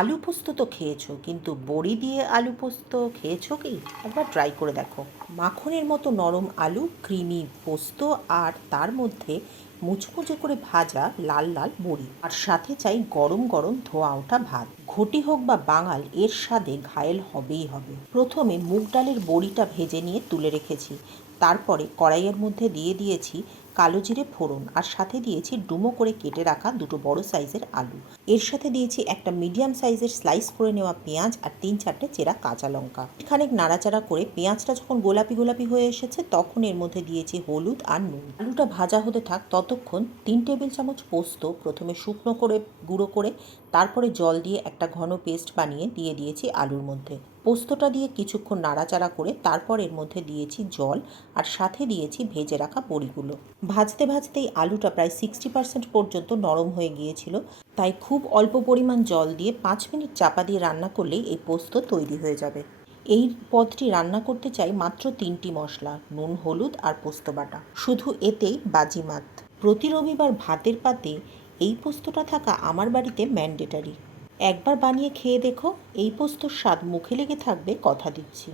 আলু পোস্ত তো খেয়েছো, কিন্তু বড়ি দিয়ে আলু পোস্ত খেয়েছো কি? একবার ট্রাই করে দেখো। মাখনের মতো নরম আলু, ক্রিমি পোস্ত, আর তার মধ্যে মুচমুচে করে ভাজা লাল লাল বড়ি, আর সাথে চাই গরম গরম ধোয়া ওঠা ভাত। ঘটি হোক বা বাঙাল, এর স্বাদে ঘায়েল হবেই হবে। প্রথমে মুগ ডালের বড়িটা ভেজে নিয়ে তুলে রেখেছি। তারপরে কড়াইয়ের মধ্যে দিয়ে দিয়েছি কালো জিরে ফোড়ন, আর সাথে দিয়েছি ডুমো করে কেটে রাখা দুটো বড় সাইজের আলু। এর সাথে দিয়েছি একটা মিডিয়াম সাইজের স্লাইস করে নেওয়া পেঁয়াজ আর 3-4টে চেরা কাঁচা লঙ্কা। খানিক নাড়াচাড়া করে পেঁয়াজটা যখন গোলাপি গোলাপি হয়ে এসেছে, তখন এর মধ্যে দিয়েছি হলুদ আর নুন। আলুটা ভাজা হতে থাক ততক্ষণ 3 টেবিল চামচ পোস্ত প্রথমে শুকনো করে গুঁড়ো করে, তারপরে জল দিয়ে একটা ঘন পেস্ট বানিয়ে দিয়ে দিয়েছি আলুর মধ্যে। পোস্তটা দিয়ে কিছুক্ষণ নাড়াচাড়া করে তারপর এর মধ্যে দিয়েছি জল, আর সাথে দিয়েছি ভেজে রাখা বড়িগুলো। ভাজতে ভাজতেই আলুটা প্রায় 60% পর্যন্ত নরম হয়ে গিয়েছিল, তাই খুব অল্প পরিমাণ জল দিয়ে 5 মিনিট চাপা দিয়ে রান্না করলেই এই পোস্ত তৈরি হয়ে যাবে। এই পদটি রান্না করতে চাই মাত্র 3টি মশলা: নুন, হলুদ আর পোস্ত বাটা। শুধু এতেই বাজিমাত। প্রতি রবিবার ভাতের পাতে এই পোস্তটা থাকা আমার বাড়িতে ম্যান্ডেটারি। একবার বানিয়ে খেয়ে দেখো, এই পোস্তর স্বাদ মুখে লেগে থাকবে, কথা দিচ্ছি।